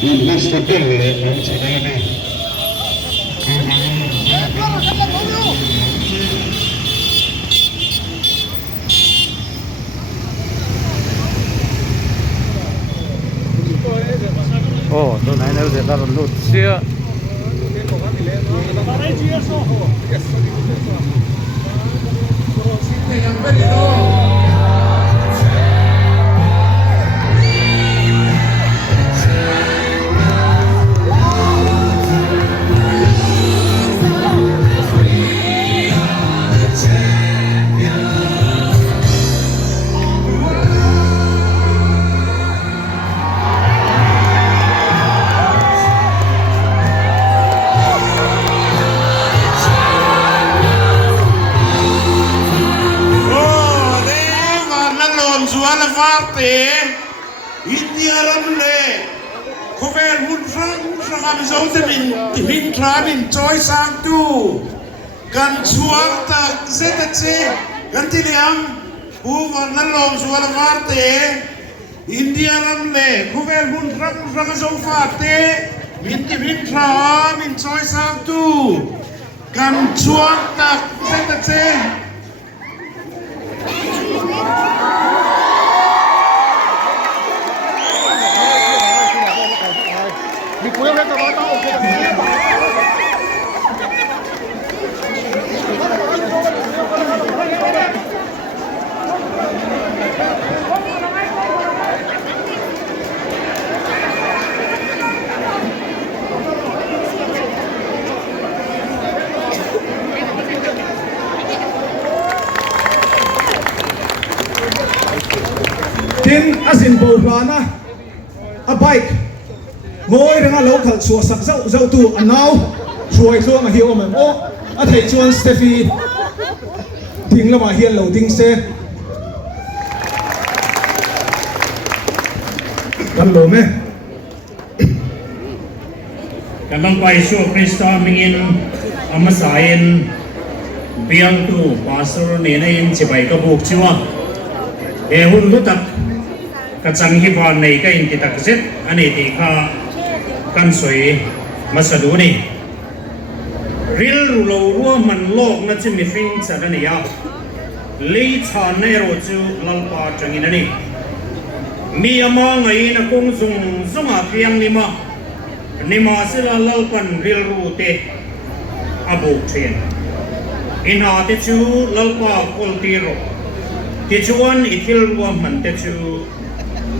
Investor Bill ang sinabi. Oh, doon ay naruset ang load siya. Suara Farte, India Ramle, Kovel Wunfang, Shaham Zotemin, Timin Trabin, Joy Santu, Gan Suarta, Zetace, Gantiliam, Uvan Nalom, Suara Farte, India Ramle, Kovel Wunfang, Shaham Farte, Timin Trabin, Joy Santu, Gan Suarta, Zetace. Tin asin bầu plana a bike ngồi đang lâu khẩn xua sắc dậu dậu tu anh nào xuôi xuôi mà hiểu mà ô a thầy chuan Steffi tiếng là mà hiền lâu tiếng xeกันlố mẹกันต้องไปช่วยคริสต์มิงินอามาสายนเบียงตูปาสโรเนนจะไปกระบุกชัวหุ่นลุตักกระจังฮิวานในก็อินติตักเซตอันนี้ที่ข้ากันสวยมาสะดูนี่ริลรูโลรัวมันโลกนั่นจะมีฟิงสัตว์นี่ยาวลีชานในโรจูลัลปาจังอินนี่มีอามาไงนะคงซุงอาเพียงนี่มาสิลาลัลปันริลรูเตอบุกเทนอินหาเตจูลัลปาโคลตีโรที่ชวนอิทิลรวมมันเตจู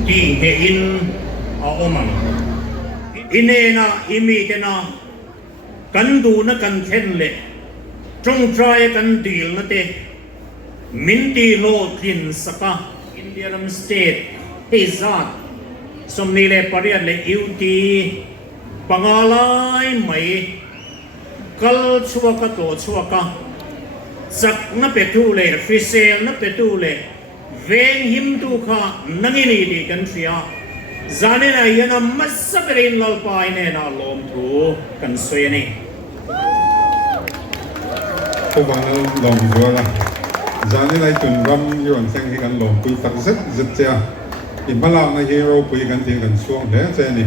ที่เหินอาอมังอินเนนะอิมีเตนะกันดูนะกันเทนเล่จงใจกันดีลนะเตมินตีโลทินสกะอินเดียรัมสเตทเฮซัดสมนิเลปริยันเลอิวตีปังอาลายไม่กัลชัวกะโตชัวกะสักนับเป็ดทูเล่ฟิเซลนับเป็ดทูเล่เวงหิมทูข้านังอินีดีกันเสียจานนี้นะยันมัสสักเรนลลปายเนน่าลมทูกันสวยนี่พวกเราลองดูละจานนี้ไล่ตุนรำย้อนเส้นที่กันลองคุยตักซึดเจ้าอินพลังในฮีโร่คุยกันที่กันช่วงเนี้ยเจนี่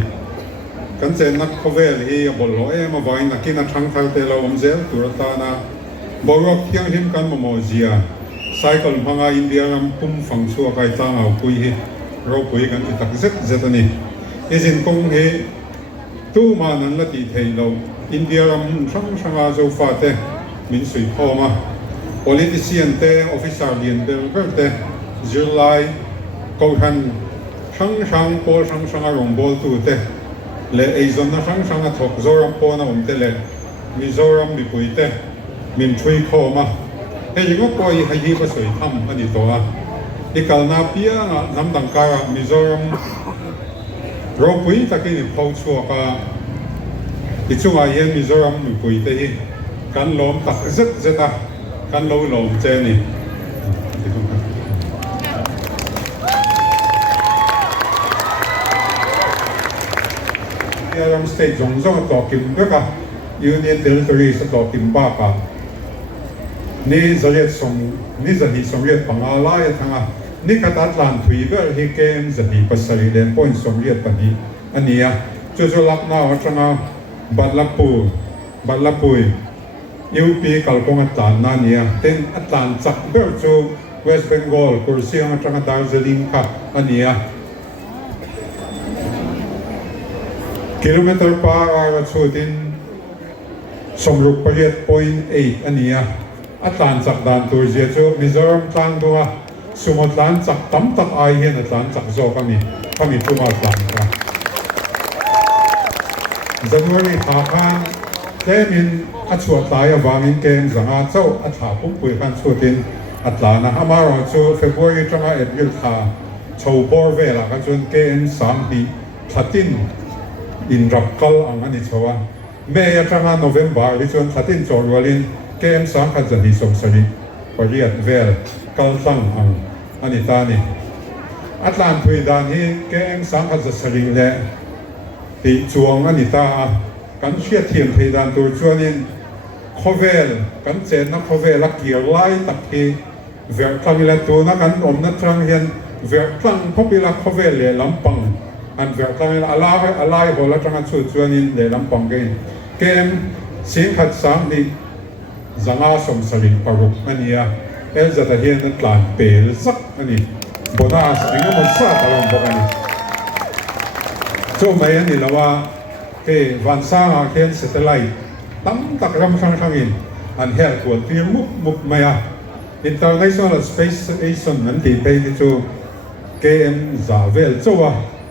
กันเจนักเขาเวลที่บอลลอยมาไว้นักกินนักทั้งทางเตลอมเซลตุรตานาบอลล็อกยังหิมกันมาโมเซียไซเคิลพังอาอินเดียรำปุ่มฝั่งชัวไกตางเอาคุยเราคุยกันที่ตักซึดนี่อีสินคงเฮตู้มานั้นละตีเทเราอินเดียรำช่างอาโจฟาเตมินสุยพอมา politician เต officer เรียนเดิมก็เตจุลัยกูทันช่างโพช่างอารมณ์บอลตู้เตเลไอซอนนะช่างถกโซรัมโพนะผมเตเลมิโซรัมมีปุยเตมินช่วยพอมาเฮ้ยก็ปล่อยให้ยีก็สวยทำอันนี้ตัวอีกการนับเพียงน้ำต่างการมิโซรัมเราปุยตะกี้นี่พอชัวก็ที่ช่วงอายุมิโซรัมมีปุยเตะกันลมตักซึดตากันลมเจนี่เนี่ยเราสเตจงส่งต่อกิมก็กับยูเนียนเทอริทอรีสต่อกิมบ้ากับนี่จะเรียกส่งนี่จะที่ส่งเรียกปังอาลายทั้งนี่ขนาดหลานถุยก็ที่เกมจะที่ภาษาเรียนพอยส่งเรียกปันนี้อันนี้ จู่ๆลักหน้าว่าจังเอาบัดละปุยยูปีกัลกงอัตานนั่นเนี่ยเต็นอัตานจักเบอร์จูเวสต์เบงกอลกุรซีว่าจังดาร์ซิลิงค่ะอันเนี่ยกิโลเมตรป่าว่าชูดินสมรุปประเทศ 0.8 อันนี้อัตราจากด่านตัวเจ้าจูมิโซรัมตั้งตัวสมุทรล้านจากตั้มตักไอเห็นอัตราจากโซกามีตัวมาตั้งกันจันทร์นี้ท่าทางเต็มินอัชวตายบามินเกงสังอาเจ้าอัฐาปุ่มปุยกันชูดินอัตรานะฮามาร์จูเฟบรุยจังเอ็ดมิลท่าชาวบอร์เวล่ะกันจนเกณฑ์3 ปีทัดตินอินรับกัลอันนี้ชัวเมื่อจังหวะโนเวมบาร์ที่ชวนทัดตินจอร์วลินเกมสามขัดจะดีสมสริปริยัติเวลกัลตังอันนี้ตานี่อัตลานทุยดานี่เกมสามขัดจะสริเล่ตีจวงอันนี้ตากันเชียเทียมทุยดานตัวชวนินโคเวลกันเจนนักโคเวลลักเกียร์ไล่ตักที่เวลคามิเลตัวนักกันนักทางเห็นเวลคลังพบิลักโคเวลเลยลำปังอันเวลคลังอะไรโหละจังชุดชวนินเลยลำปังเกมสิงขัดสามนี่จังอาสมสริปารุกอันนี้เอลจะเห็นนักลานเปลสักอันนี้บนาสเองก็มันซาตลอดบอกอันนี้ช่วงไหนอันนี้ละว่าวันสร้างเขียนเซตไลท์ตั้งตักรำข้างอินอันเฮลตัวที่มุกไม่อะInternational Space Station นั้นที่ไปที่จูเกมซาเวลจัว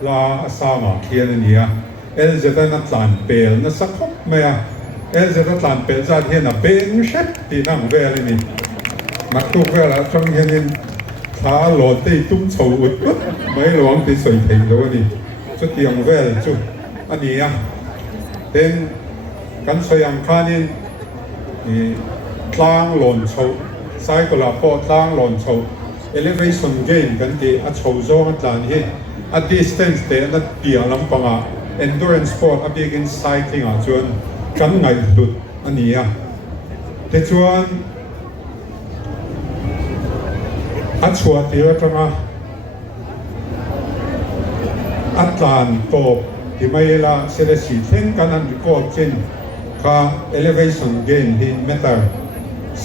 ลาสามาเขียนนี่อะเอลจะได้นักลานเปลนักสักคบไม่อะเอลจะได้นักลานเปลจะเห็นนักเบงเช็ดที่นั่งเวลนี่นักตุกเวลจังเห็นนี่ท้าโหลดที่ตุ้มโฉอุดไม่หลวงที่สวยเพ่งแล้วนี่ชุดเตียงเวลจูอันนี้อะเป็นกันสยามคานินกลางหล่นโฉไซก็ลาพอตั้งหล่นโฉ elevation gain กันที่อัดโฉโซ่กันจานที่อัด distance เตะนัดเปียลำปังอ่ะ endurance sport อัดยิง cycling อ่ะชวนกันไงหลุดอันนี้อ่ะแต่ชวนอัดชัวที่ว่าจังอ่ะอัดจานโตที่ไม่ละเสด็จสีเส้นกันอันก็เช่นค่า elevation gain ที่เมตา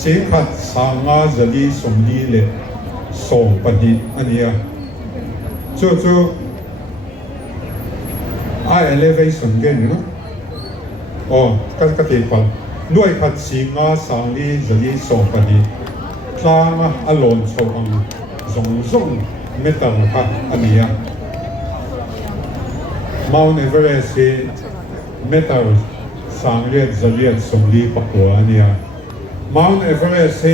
สิ่งขัดสางาจะดีสมดีเลยส่งปฏิอันนี้จู่elevation gain นะโอ้กันกติกาด้วยขัดสิ่งาสางดีจะดีส่งปฏิทางอารมณ์โชว์ส่งเมตาค่ะอันนี้Mount Everest เมตาสางเรียนจะเรียนสมดีปักหัวอันนี้Mount Everest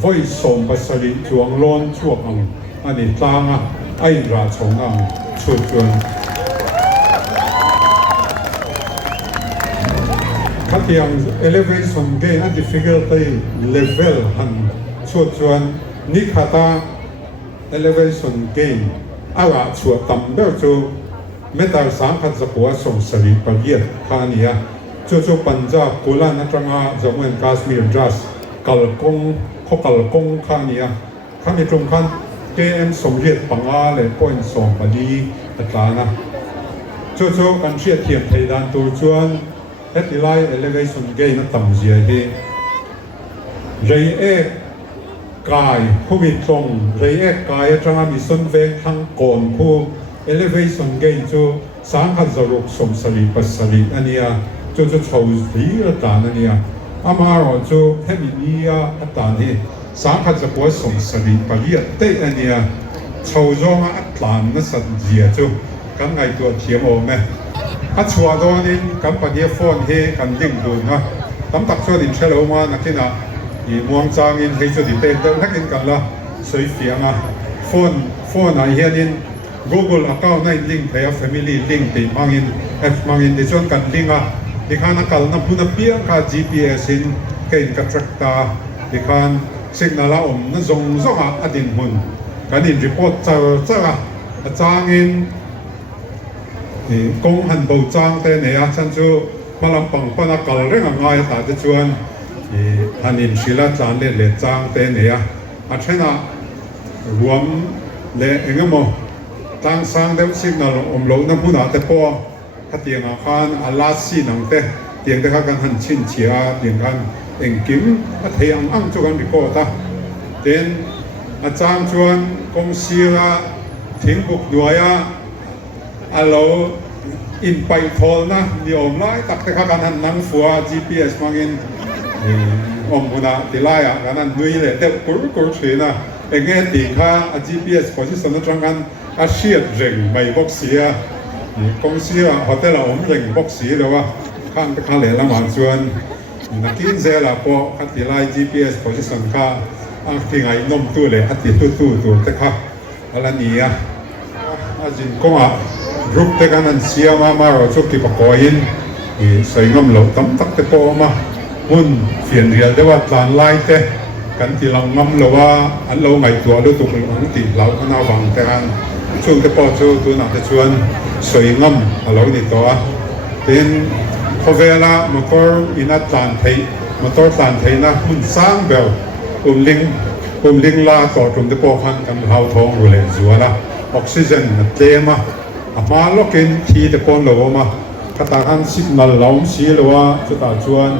ไว้ส่งภาษาลิจวงล้นช่วงอันนี้ต่างไอ้ราชงชุดจวนขัดยัง elevation gain อัน difficulty level หันชุดจวนนี่ขัดelevation gain อาว่าชัวต่ำเบลจูเมตาสามขัดจะหัวส่งสริปเรียดข้านี้จู่ๆปัญจาบกุลานักงาจำเป็นกาสมีร์ดัสกัลกงข้านี้ข้ามีตรงขั้นเกมสมเด็จปังอาเลยพอยส่งปดีอัตรานะจู่ๆกันเชียเทียมไทยดันตัวชวนเฮติไลเอเลเวชั่นเกมนั้นต่ำเสียเหเรย์เอกกายผู้มีตรงเรย์เอกกายจังมีส่วนเวงทั้งก่อนผู้ elevation gain จู่สามขัดจะรุกสมสริปัสสริอันนี้จู่ๆชาวสีอัตรานั่นเนี่ยอามาเราจู่เฮมินียอัตรานี่สามขัดจะหัวสมสริปริยัติเตอันนี้ชาวจงอัตรานั่นสัตย์เจียจู่กันไงตัวเทียมโอไหมอัดชัวตัวนี้กันปัญญาฟอนเฮกันยิ่งดูนะตั้งตักชัวดินเชลล์มานักที่น่ะอีมวงจางอินให้ชัวดินเต้นเดินนักอินกันละสวยเฟียงฟอนไอเฮียนินGoogle account ในลิงก์ให้ family link ที่มังอินที่ชวนกันลิงที่ข้านักการนับผู้นับเบี้ยกับ GPS อินเก่งกับ tractor ที่ข้าสิกนาลนั่นส่งอดินหุ่นการอิน report เจอจางอินกงหันเบาจางแต่เนี่ยฉันจู่มาลำปังปนักการเรื่องง่ายแต่จะชวนหันอินศิลาจานเล่จางแต่เนี่ยอาเช่นรวมเล่เองก็มั้งตั้งสร้างเดมสิกนาลลงน้ำพุนาแต่พอเฮ ขัดเตียงอาคารอาลาซีนังเตเตียงเตข้ากันหันชินเชียเตียงกันเอ็งกิมอัฐยังอังจุกันริโกตาเต็นอาจารย์ชวนกงศิระทิ้งบุกด้วยอาโลอินไปทอลนะนิยมไล่ตักเตข้ากันหันนังฟัว GPS มังอินอมพุนาติไล่กันนั้นนุยเลยแต่กูเชื่อนะเอ็งเงี้ยตีข้า GPS พอที่สนจังกันอาเชียเร่งไม่บอกเสียกงศิระเขาแต่ละอมเร่งบอกเสียเลยว่าข้างไปข้างเหลือละหมาดชวนนักกินเซลล์พอขัดติไล่ GPS พอที่สนข้าที่ไงนมตู้เลยขัดติตู้แต่ข้าอะไรนี่อาจินก็รูปแต่กันนั้นเสียมาเราชกที่ปากอยน์ใส่งมเหลาตั้มตักแต่พอมาหุ่นเฟียนเรียลแต่ว่าจานไล่แต่กันที่เรางมเหลาว่าอันเราไงตัวดูตุกหลังตีเราก็น่าฟังแต่กันช่วงแต่พอช่วงตัวหนักแต่ชวนใส่งมเรานี่ตัวเป็นพอเวลามอเตอร์อินัดจานไทยมอเตอร์จานไทยนะหุ่นสร้างแบบลิงลาต่อตรงแต่พอขันกันเราท้องอยู่เลยจัวละออกซิเจนเต็มมาล็อกอินทีแต่คนเรามาคาตาขันสิกนัลเราสีเราว่าจะตัดชวน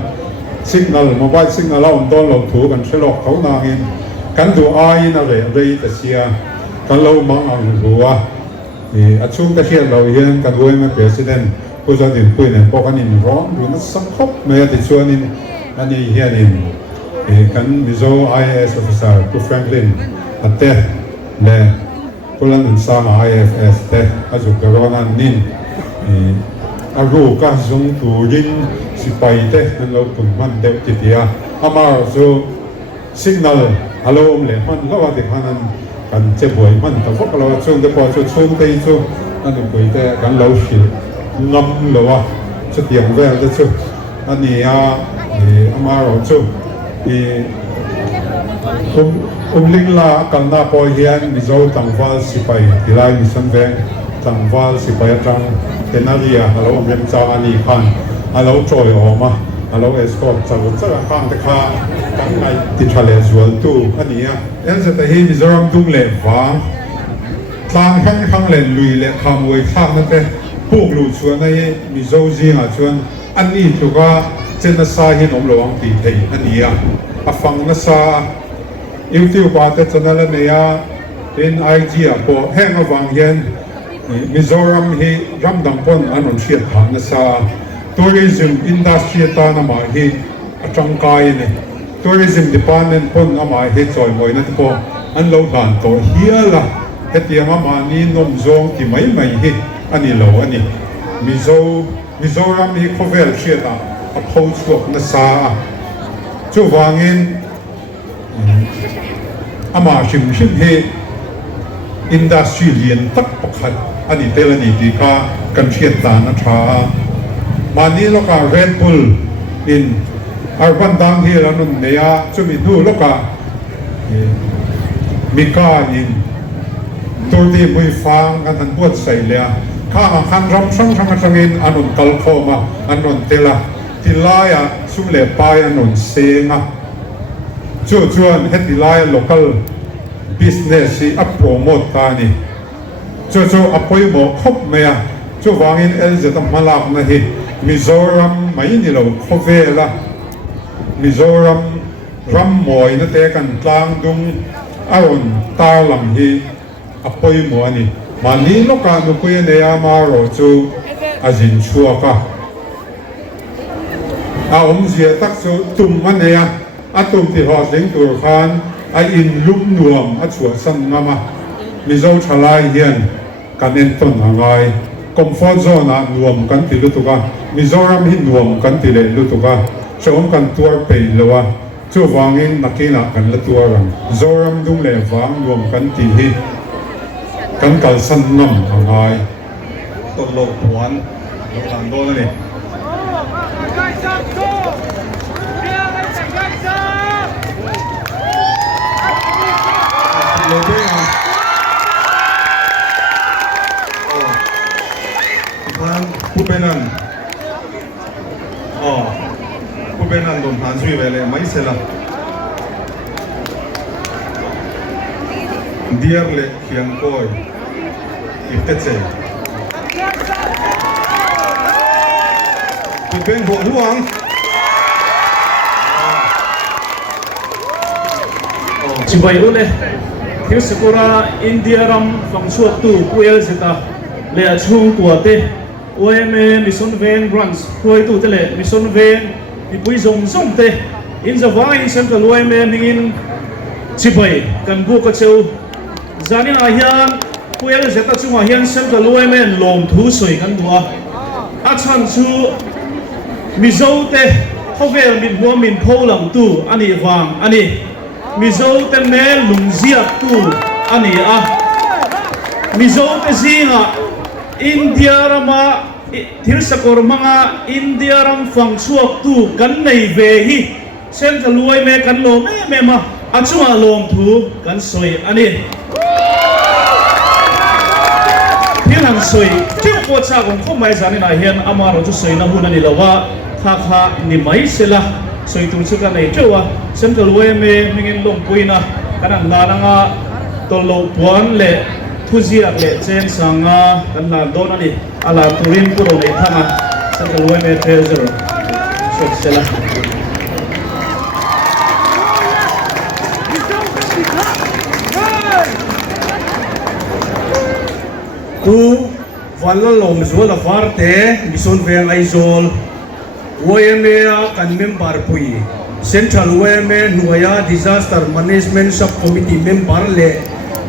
สิกนัลมาไว้สิกนัลเราต้นเราถูกันเชลอกเขานางอินกันดูไอ้นั่นเลยแต่เสียกันเรามังอังหัวช่วงตะเคียนเราเห็นกันด้วยมันเป็นสิ่งผู้จะดื่มคุยเนี่ยพอกันอินร้อนดูนักสังคมไม่ได้ชวนอินอันนี้เฮียนินกันมิโซ IAS officer ผู้แฟรงคลินอัตเต้และผู้ลันสร้าง IFS เต้อาจุกรอนันนินอารูก็ส่งตัวยิงสิไปเต้นั่นเราตุ่มมันเด็กจิตยาอามาสู่สิกนัลฮัลโหลเลยมันเราว่าที่พันกันเจ็บป่วยมันแต่พวกเราช่วงแต่พอช่วงที่ช่วงนั่นตุ่มป่วยเต้กันเราสิงมเราว่าจะเตียงแววจะช่วงอันนี้อามาเราช่วงลิงลากันนาพอเฮียนมิโซตังวาลสิไปที่ไลมิสันเวงตังวาลสิไปจังเทนาเรียฮัลโหลเมียนจาอันนี้ขันฮัลโหลจอยออกมาฮัลโหลเอสคอร์ตจะข้างแต่ข้ากันไงติดทะเลสวนตู้อันนี้เอ็นจะแต่เฮมิโซรัมดุงเล่ฟังทางข้างเล่นลุยเล่ขโมยข้างนั่นแต่พวกลูกชวนในมิโซจีน่ะชวนอันนี้ถูกว่าเจนซาหินอมหลวงตีเทอันนี้ฟังนัสซาอิวติวปาเตจนัลเนียเป็นไอจีพอแห้งฟังเห็นมิโซรัมฮีรัมดังปนอันนั้นเชียร์ทางนัสซาทัวริซึมอินดัสทรีตานามาฮีจังกายนี่ทัวริซึมดิพาร์ตเมนต์ปนอามาฮีจอยมวยนั่นพออันเราผ่านตัวเฮียละเฮตียงอามานี่นมซงที่ไม่ฮีอันนี้เราอันนี้มิโซรัมฮีโคเวลเชียร์ตาอพอชวกนัสซาจู่วางเงินอามาชิมเฮอินดัสทรีเลียนตักปักขัดอันนี้เตลนีดีค่ะกันเชียนตานะชามานี้ลูกาเรดบุลอินอาร์บันดังที่เราหนุนเนียจะมีดูลูกามิกาอินตัวที่มือฟังกันทันปวดใส่เลยข้าขันรำช่างอินอันนุนกัลโคมาอันนุนเตละที่ลายสุมเล่ปายอันนุนเซงชวนเฮติลาย local business ที่อัพโปรโมทตานี่อัพพอยหมอครบไหมวางอินจะทำมาลากนะฮิมิโซรัมไม่นี่เราครบเวละมิโซรัมรัมมอยนั่นแต่กันกลางดุงอารมณ์ตาลำฮีอัพพอยหมอนี่มานี้ลูกการนุคุยเนียมาเราอาจินชัวกะเสียตักตุ่มมันเนี่ยตุ่มที่หอสิงตัวคานอินลุ่มนวมชัวสันมามิโซชลายเฮียนกันเอ็นต้นอะไรคอมฟอร์ตโซนนวมกันติลุตุกะมิโซรัมหินนวมกันติเลลุตุกะชมกันตัวเปย์เลวะจู่วางอินนักกินกันละตัวรังโซรัมดุงเลวางนวมกันติฮิกันกัลสันน้ำอะไรต้นโลกหวานโลกหลานโดนนี่ผู้เป็นนั่นโดนผ่านสุยไปเลยไม่เสร็จละเดียร์เล็กเขียงก้อยอีกเตะ คุณเป็นหัวหลวงชิบายรู้เลยที่สกุระอินเดียรัมฟังชวดตู้คุยสิตาเลี้ยช่วงตัวเตโอ้ยเมมิสซอนเวนบรันส์คุยตู้เตเลมิสซอนเวนมีปุยซงซงเตอินจะว่าอินเซนกับโอ้ยเมมิงินชิบายกันบุกกระเจ้าจานินอาเฮียนคุยสิตาช่วงอาเฮียนเซนกับโอ้ยเมลมทูสวยกันบัวอาชันชูมิโซเตเขาเวลมินหัวมินโพลังตู้อันนี้วางอันนี้มิโซเตเมลุงเซียตู้อันนี้มิโซเตซิงอินเดียรามาทิศกอร์มังอินเดียรามฟังชวกตู้กันในเวฮีเช่นกันรวยเมกันโลเมมาอาชัวลมทูกันสวยอันนี้เพียงหันสวยที่ปวดชาของข้อหมายสารนี่นายเห็นอามาเราจะสวยนะหุ่นนี่ละว่าถ้าข้านี่ไม่เสียละสวยตรงสุดกันในเจ้าว่าเช่นกันรวยเมมิงินลงปุยนะกันนั่งนานังตัวโลปวนเละทุจียกเละเจนสังกันนั่งโดนนี่อาลาตุรินกุโรในท่านะเช่นกันรวยเมเทเซอร์สวยเสียละ tu van la lom zo la farte bison veng ai zol OMA kan member pui Central OMA Nuaya Disaster Management Subcommittee member le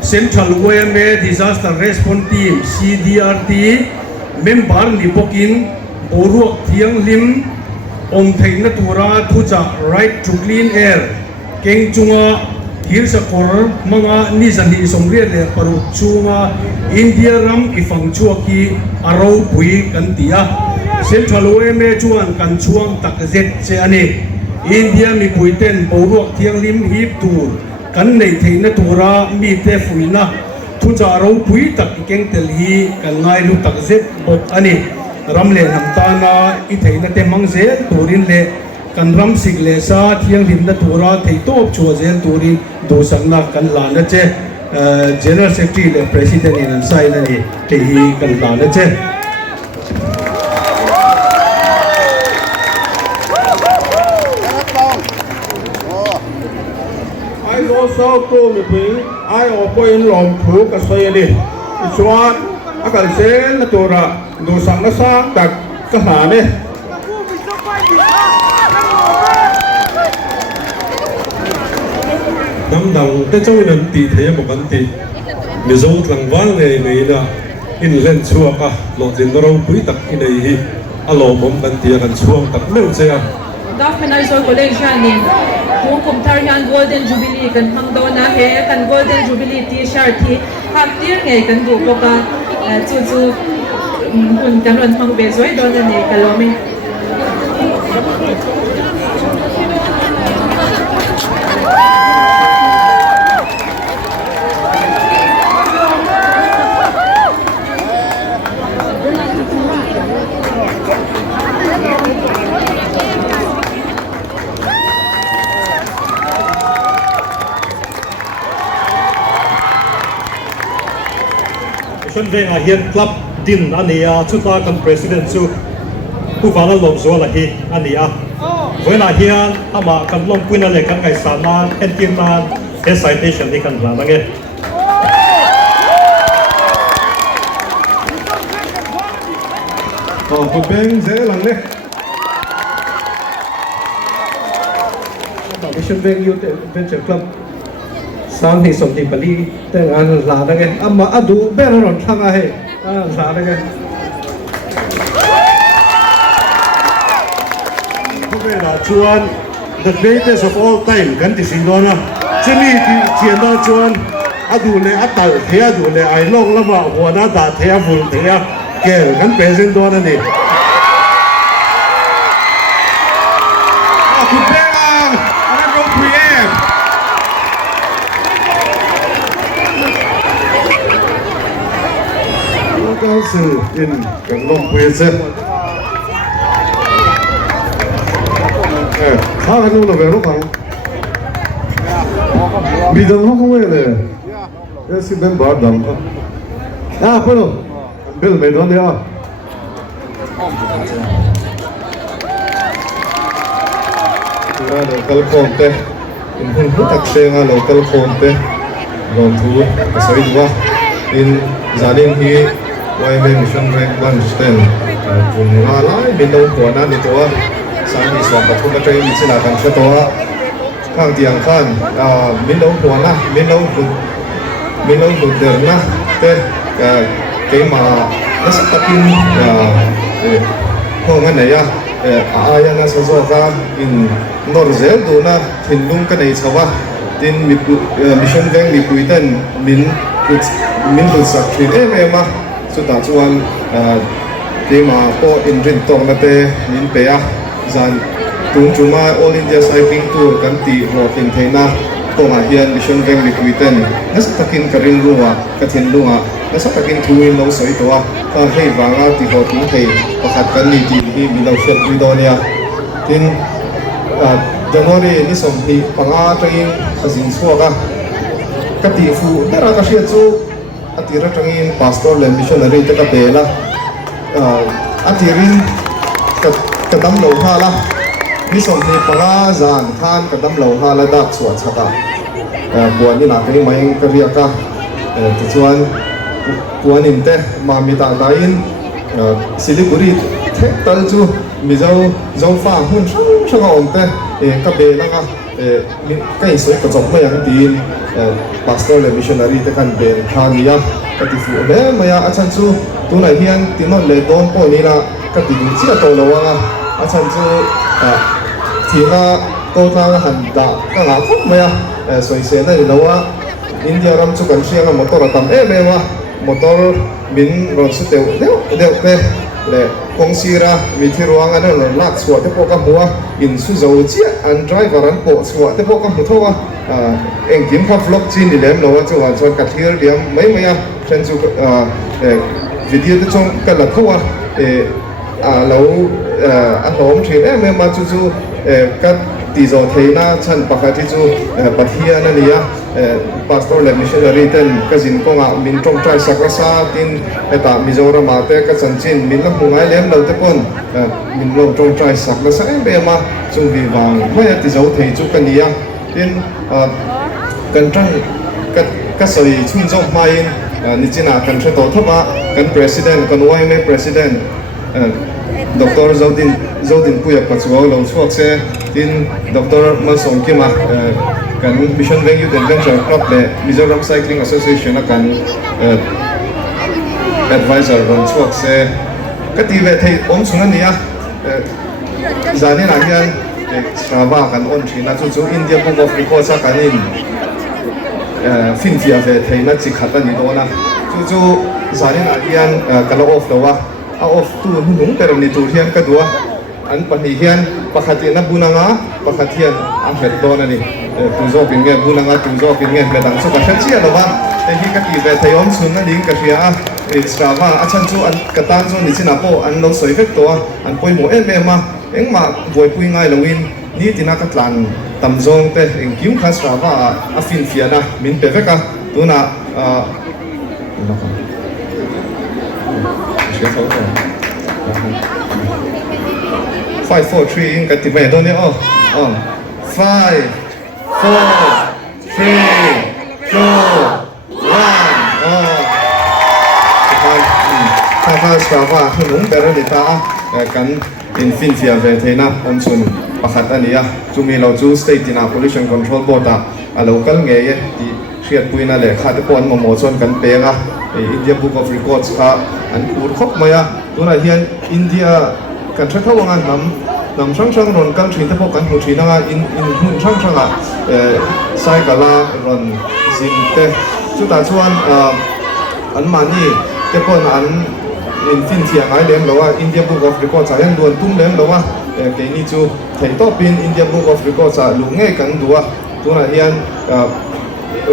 Central OMA Disaster Response Team CDRT member ni bokin boruak thiang lim om theina tura thucha right to clean air keng chunga hir sakor manga ni zani somre le paru chunga India ram ifang chuaki aro pui kan tia Central OMA chuan kan chuang tak zet che ani India mi puiten boruak thiang lim hip tur kan nei theina tura mi te fuina thucha aro pui tak keng tel hi kan ngai lu tak zet bok ani ramle namtana I theina te mangze turin le kan ram sig le sa thiang lim na tura thei top chua zen turin do sakna kan la na che General Secretary le President in sai na ni te hi kan la na che ai lo sao tu mi pin ai o po in lom thu ka soi ni chuan akal sen na tura do sang na sang tak ka ha ne nắm đầu tới trong nên tì thế một vấn tì mình dâu lăng ván này này là in lên chua cả lọt đến đâu quý tắc in này hi alo bom vấn tì gần chuông tắc lâu chưa Government also college ni kung kumtarihan Golden Jubilee kan hangdo na he kan Golden Jubilee T-shirt hi haptir ngai kan bu ko ka chu hun kan ron hang be zoi don na ne kalome Xuân về ngài hiền club din anh ấy chúng ta cần president chuผู้ฟังแล้วลงส่วนละฮีอันนี้เวลาเฮียนถ้ามากันลงปุ่นอะไรกันไงสามานเอ็นทีมานเอสไซเทชันที่กันหลังนั่นเองคุณเป็นเจ๊หลังเนี่ย Mission Venue Venture Club sang thì som thì bali te ngan la da ge amma adu beron thanga he sa da ge về là chuan the greatest of all time kan ti sing dona chimi ti chian da chuan adu le atal the adu le ai long lama wana da the vul the ke kan present dona niคุณเป้งอันนั้นลงพรีเอฟก็สื่ออินกับลงพรีเอฟข้ากันดูแล้วรู้มั้งมีดังห้องเขาเลยเอสิเป็นบาร์ดังเพื่อนเบลไม่โดนเดียว local conte in hun tak senga local conte ron thu asoi dua in zanin hi YMA mission rank lunchten punga lai minno kona ni to san hi swam pathum na train china kan cha to khang tiang khan minno kona minno der na te ke ma nasa takin ko nga na ya aya na sa zo ka in norzel do na thinlung ka nei chawa tin mission veng mi puiten min lu sak thin ma chu ta chuan ke ma po in rin tong na te min pe a zan tung chuma all India cycling tour kan ti ro tin theina ko ma hian mission veng mi puiten nasa takin karin ruwa ka thinlunga nasa takin thuin lo soi to a ta hei wanga ti ho tu hei pakhat kan ni ti hi mi lo shet ri do nia tin January ni som hi panga tangin khazin suaka kati fu dara ka sia chu atira tangin pastor le missionary te ka bela atirin kadam lo hala ni som hi panga zan khan kadam lo hala dak chuat chata buan ni na kai mai ka ria ka ti chuan buan in te ma mi ta dain Siliguri thek tal chu mi zo fa hun chang om te ka be na nga kai soi ka jong ma yang tin pastor le missionary te kan be khania ka ti fu le ma ya achan chu tu na hian ti non le don po ni na ka ti du chi to lo wa achan chu ti na to ta han da ka nga khop ma ya soi se na lo wa India ram chu kan siang motor tam wa motor min ron su teu pe le kong sira mi thiruang an lo lak suwa te po ka hua in su zo chia an driver an po suwa te po ka hu thowa eng kim kha vlog chin ni lem lo wa chu chuan ka thir diam mai mai a chen chu video te chong ka la thowa lo a hlom thin em ma chu ka ti zo theina chan pakhati chu pathia na nia pastor le missionary ten kazin ko nga min tong trai sakrasa tin eta Mizoram ate ka chanchin min la hungai lem lo te pon min lo tong trai sakrasa be ma chung vi wang mai ti zo thei chu kania tin kan tang ka soi chung zo mai ni china kan thre to thama kan president kan YMA president Dr. Zodin Puya Patsuo lo chuak se tin Dr. Masong Kima kan Mission Veng Youth Adventure Club le Mizoram Cycling Association kan advisor ron chuak se kati ve thei om chunga nia zani na hian Strava kan on thina chu India Book of Records kan in fintia ve thei na chi khata ni do na chu zani na hian kala off lo wa off tu nung pero ni tu hian ka dua an pani hian pakhati na bunanga pakhatian ang het do na ni tu zo pin nge bunanga tu zo pin nge le dang so ka chia lo ba hi ka ti ve thayom sun na ding ka ria Strava achan chu an katan zo ni china po an lo soi vek to an poi mo ma engma boi pui ngai lo win ni tina ka tlan tam zong te eng kim kha Strava a fin fiana min pe veka tuna Five, 4, 3 in kati ba do ni 5, 4, 3, 2, 1ถ้าStrava hunung pero dita kan in finfia ve theina on chun pakhat ania chumi lo chu state ina pollution control board a local nge ye ti hriat puina le kha te pon mo chon kan penga India Book of Records kha an ur khop maya tuna hian India kan thra thawanga nam sang ron kan thin te pok kan hu thina in hun sang sai kala ron zin te chu ta chuan an mani te pon an in fin thia ngai lem lowa India Book of Records a yan duan tum lem lowa ke ni chu thei to pin India Book of Records a lu nge kan dua tuna hian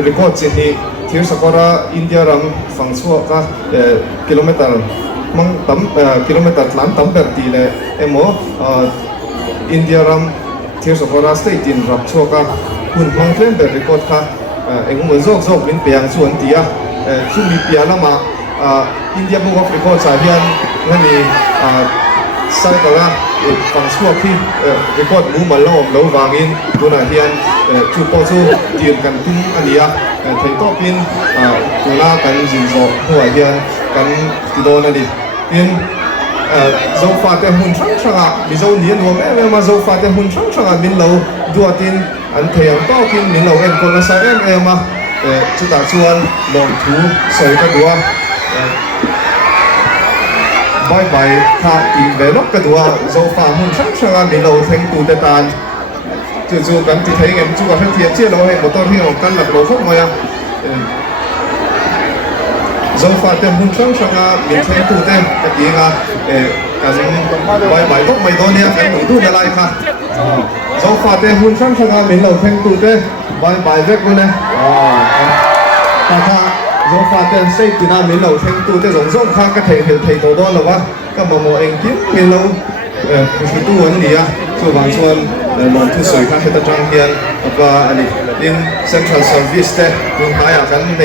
record chi hi thir sakora India ram fangchua ka kilometer mang tam kilometer tlan tam ber ti le emo India ram thir sakora state in rap chua ka hun mang tlen ber record ka engum zok min piang chuan tia chu mi pia lama India Book of Records a hian ngani sai kala ฝั่งชั่วที่รีคอร์ดมูมันแล้วเราวางอินตัวไหนที่อันจูโปจูยืนกันตุ้งอันนี้ไทยก็เป็นตัวละกันยินโซ่หัวเฮียนกันติดโดนอันนี้เป็นเราฟาดแต่หุ่นช่างช่างมีเราเลี้ยงหัวแม่มาเราฟาดแต่หุ่นช่างช่างมินเราดูตินอันเทียมก็กินมินเราคนละสายมาจุดตัดส่วนลงถูใส่กระดัวบายบายถ้าอีเวลกระดัวเราฝ่าหุ่นช่างช่างมินเราเพ่งตูเตตานจู่ๆกันที่ไทยเงินจู่กับทั้งเทียนเชี่ยเราให้หมดตอนที่เรากันหลักเราพวกมาเราฝ่าแต่หุ่นช่างช่างมินเพ่งตูเต็มตะกี้กันบายบายพวกไม่โดนเนี่ยกันหนูดูอะไรค่ะเราฝ่าแต่หุ่นช่างช่างมินเราเพ่งตูเต็มบายบายเวกเลยถ้าเราฟาเต้นเซ็ตที่น่ามีเราเพ่งตัวเต้นสงข้างก็เทตัวด้อนหรอวะก็มาโมเองกินมีเราคือตัวอันนี้อ่ะส่วนบางส่วนมองทุกส่วนข้างที่ตั้งเฮียนแล้วก็อันนี้อินเซ็นทรัลเซอร์วิสเต้ดูหายกันใน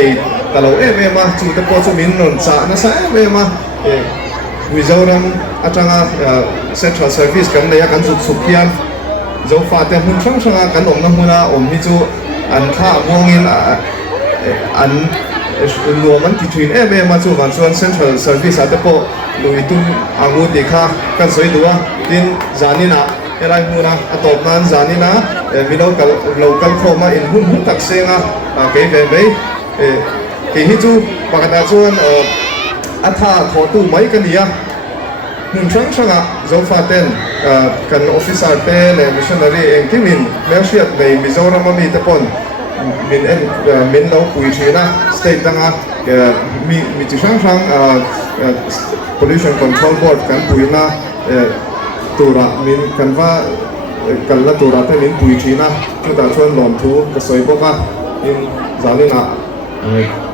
แต่เรามาจู่แต่พอจะมีนนท์สานะใช่มาวิจารณ์อาจารย์เซ็นทรัลเซอร์วิสกันเลยกันสุดเพียงเราฟาเต้นหุ่นช่างกันน้ำมันมิจูอันข้ามองอินอันรวมมันที่ทวินมาสู่วันส่วนเซ็นทรัลเซอร์วิสอาจจะพอลุยตุ้งอางูติค่ะกันสวยตัวดินจานินะอะไรมูนะอัตโนมัติจานินะมีเรากันเข้ามาอินหุ่นตักเสียงเก๋เก๋ที่ฮิจูปากกาส่วนอัฐาขอตู้ไม่กันเนี่ยหุ่นช่างเราฟาเต้นกันออฟฟิศอาร์เต้และมิชชันนารีเองที่มินเมื่อเชียดในมิโซรัมมีตะปนมินเราคุยชีนะสเตทต่างมีจุดช่างpollution control board กันคุยนะตัวละมินกันว่ากันละตัวละที่มินคุยชีนะจุดต่างชวนหลอมทูกระสวยพวกอินจานินะ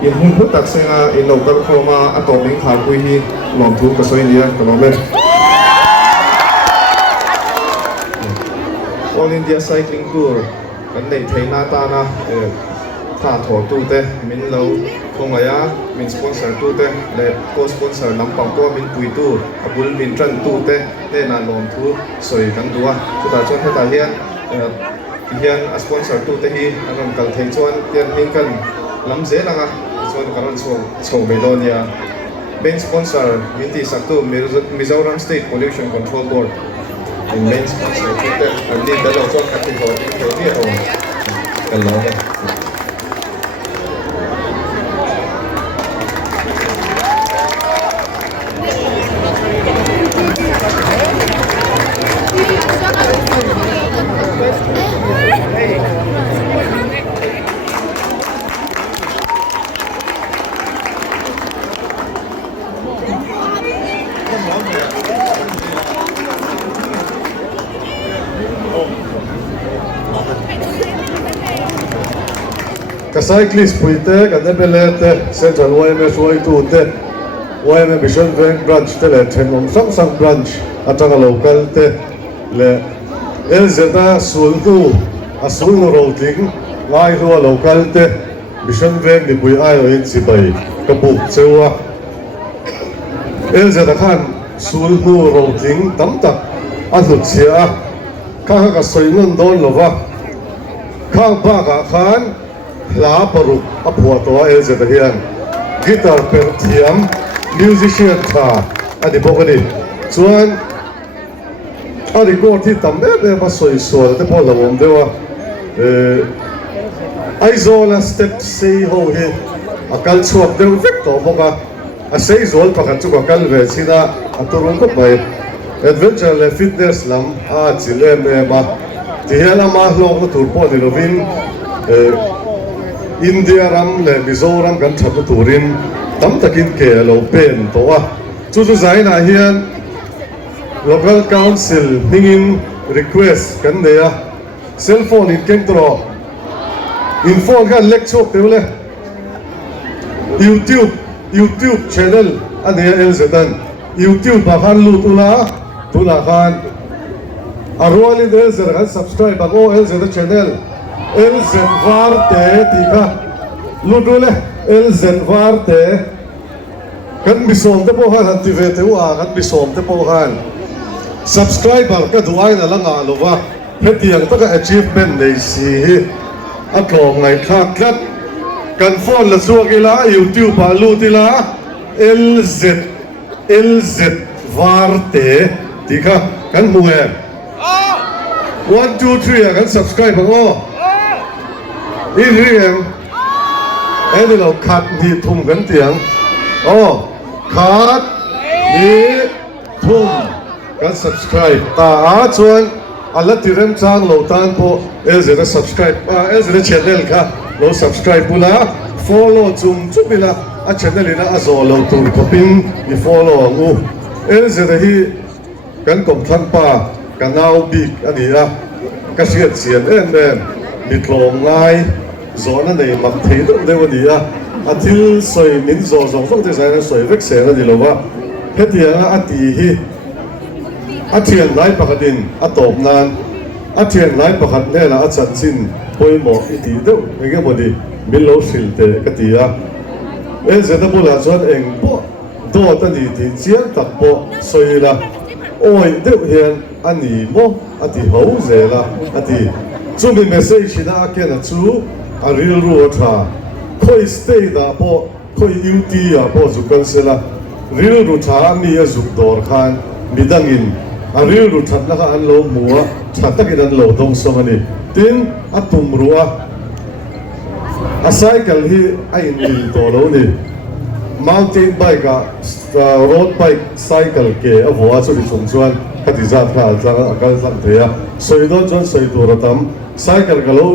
อินหุ่นพุทธักเซงอินเราก็เข้ามาอัตโนมัติขาคุยที่หลอมทูกระสวยนี้กันมาเลย All India Cycling Tour กันในไทยนาตานะถ้าถอดตู้เต้มินเราคงอะไรมินสปอนเซอร์ตู้เต้และโค้ชสปอนเซอร์ลำปังตัวมินปุยตู้อับุลมินจันตู้เต้เต้นานลงทุนสวยกันตัวสุดท้ายชวนให้ตาเฮียนสปอนเซอร์ตู้เต้ฮีอันนั้นกันเทนชวนเฮียนมินกันลำเสียนะชวนกันส่งไปโดนยาเป็นสปอนเซอร์มินที่สักตู้มิโซรัม State Pollution Control Board main sponsor kita nanti dalam soal kategori ini kalau cyclist puite kan ebelete central YMS Y2 YMS Mission Bank branch tele thengom sang branch atanga local te le elzeta sultu asul roading lai huwa local te Mission Bank ni pui ai in sibai kapuk chewa elzeta khan sultu roading tamtak alut sia ka soingon don lova khang ba ka khanลาปรุอภัวตัวเอลเซตเฮียนกีตาร์เปิดเทียมมิวสิเชียนท่าอันนี้บอกกันดิส่วนอันนี้ก็ที่ทำมาสวยๆแต่พอเราบอกเดี๋ยวไอโซล่าสเต็ปสี่หัวหินอาการสวดเดี๋ยวเวกตัวบอกว่าสี่โซลประกันจุกอาการเวชินะอัตรุ่งก็ไปเอ็ดเวนเจอร์และฟิตเนสลำจิเลเมมาที่เฮล่ามาลงมาถูกพอดีเราวินอินเดียรัมและมิโซรัมกันทับตูรินตั้มตะกินเกลโลเป็นตัวจู่ๆใจน่ะเฮียน local council นิ่ง request กันเดียเซลโฟนอินเก่งตัวอินโฟนกันเล็กชกเดียวเลย YouTube channel อันนี้เอลเซตัน YouTube บางคันลูตุลาคันอารวาลิเดลเซอร์กัน subscribe บางโอเอลเซตัน channel elzen varte tika ludule elzen varte kan bisom te po han ti vete wa kan bisom te po han subscriber ก็ดูไอ้นั่นละงาลูกว่าเพชรยังต้อง achievement ในสีอักลองไงคาดคัดกันฟ้อนละสวกอีละ YouTube พาลูติละ LZ Varte ที่ค่ะกันมวย 1 2 3กัน subscribe บ้างอ๋ออีเรียงไอ้นี่เราขัดนี่ทุ่มกันเตียงอ๋อขัดนี่ทุ่มกัน subscribe ตาชวนอันละที่เริ่มสร้างเราตั้งพอLZ subscribe LZ channel ค่ะเรา subscribe ปุ๊ละ follow จุ่มจุ่มไปละอ่ะ channel นี้นะอ่ะโซเราตัวก็ปิ้งอี follow งูLZที่กันกบทั้งป่ากันเอาบิ๊กอันนี้อ่ะก็เสียดเสียนมีโครงง่ายโซนนั่นเองมันเที่ยวได้วันนี้อ่ะอาทิตย์สวยมินโซสองต้องจะใช้สวยเวกเสียนั่นดีหรอวะเฮ็ดยังอ่ะตีฮีอาเทียนไล่ประดินอาตบนานอาเทียนไล่ประคันเนี่ยละอาจัดสินปอยหมอกอีตีเด้อเองก็พอดีมิโลสิลเตกตีอ่ะเสร็จแล้วบุหรี่ชวนเองปะโดดตันดีที่เจียนตักปะสวยละโอ้ยเดี๋ยวเห็นอันนี้มั้งอันที่เขาเจละอันที่จุ่มเมสเซจนะอาเคนจูอาริลรู้ว่าคอยสเตย์ดาปะคอยยูทีอ่ะปะจุกันเสละริลรู้ว่ามีอาจุกดอร์ขันมีดังอินอาริลรู้ทัดนะคะอันโลมัวทัดตะกินอันโลตรงสมัยตินอัตุมรัวอาศัยกันที่ไอ้นี่ตัวเรานี่ mountain bike กับ road bike cycle เกี่ยวหัวสุดที่สงสารปฏิจักษ์พลาดจากอาการสังเทียสวยด้วยจนสวยตัวเราทำ cycle กับเรา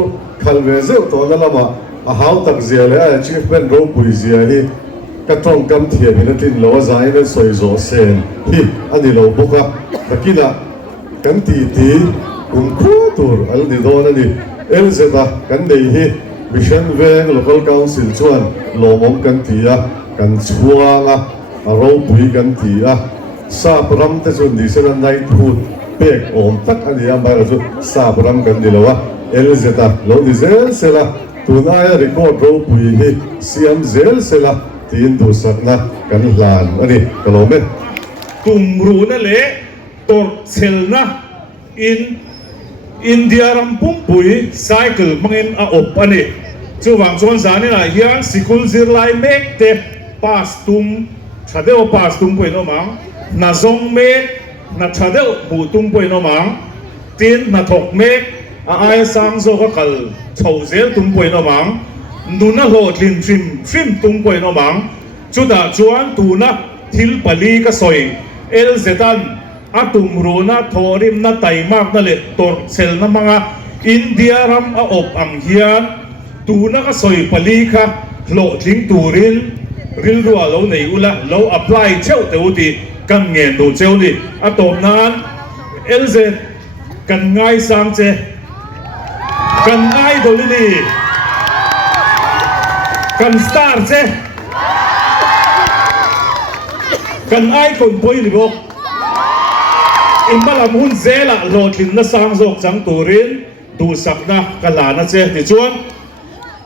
ขันเวเซลตัวนั้นละมาอาหาวตักเสียเลยชีพเป็นรูปปุยเสียที่กระทงกำเทียนนั่นที่เราใจเป็นสวยโจเซนที่อันนี้เราบุกอะตะกี้น่ะกันตีกุมคู่ตัวอันนี้โดนอันนี้เซตะกันดีที่มิชชั่นเวง local council ชวนโลมอมกันตีอะกันชัวงอะเราปุยกันตีอะซาบรัมแต่ส่วนดีเซนไนท์ฮูดเปียกอมตักอันนี้อันไปแล้วส่วนซาบรัมกันดีแล้ววะเซตะเราดิเซลเซละตัวนายรีคอร์ดเราปุยนี่เสียมเซลเซละทีนดูสักนะกันลานอันนี้ก็เราไม่ตุมรูนั่นแหละตัวเซลนะอินเดียรำปุ่มปุยไซเคิลมังเอ็นอาอบอันนี้จู่วังชวนสานี่นะยังสิคุลซิร์ไลเมกเตปาสตุมชาเดลปาสตุมปุยโนมังนาซงเมกนาชาเดลบูตุมปุยโนมังตีนนาทกเมกอาไอซังโซก็กลชาวเซลตุมปุยโนมังดูน่าโหดลินฟิมตุมปุยโนมังจุดาจวนตูน่าทิลปลีก็สวยเซตันอาตุมรูน่าทอริมน่าไตมากนั่นแหละตัวเซลน่ามังอินเดียรำอาอบอังเฮียนตูน่าก็สวยปลีค่ะโหลทิ้งตูรินรัวเราในอุละเราอัพไลเช่าเตอุติกันเงินดูเจ้านี่อาตบนั้นเซกันง่ายสังเจกันง่ายดูนี่กันสตาร์เจกันง่ายคนป่วยนี่บอกอิมบาลามุนเซละโหลดลินน่าสังโจจังตูรินดูสักนะกันลานะเจติจวน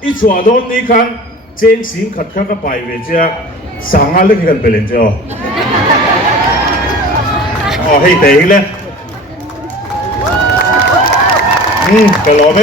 อีชัวโดนนี่คันเจงสิงขัดข้าก็ไปเวเจ้าสังอะไรกันไปเล่นเจ้าอ๋อให้เตะเลยก็รอไหม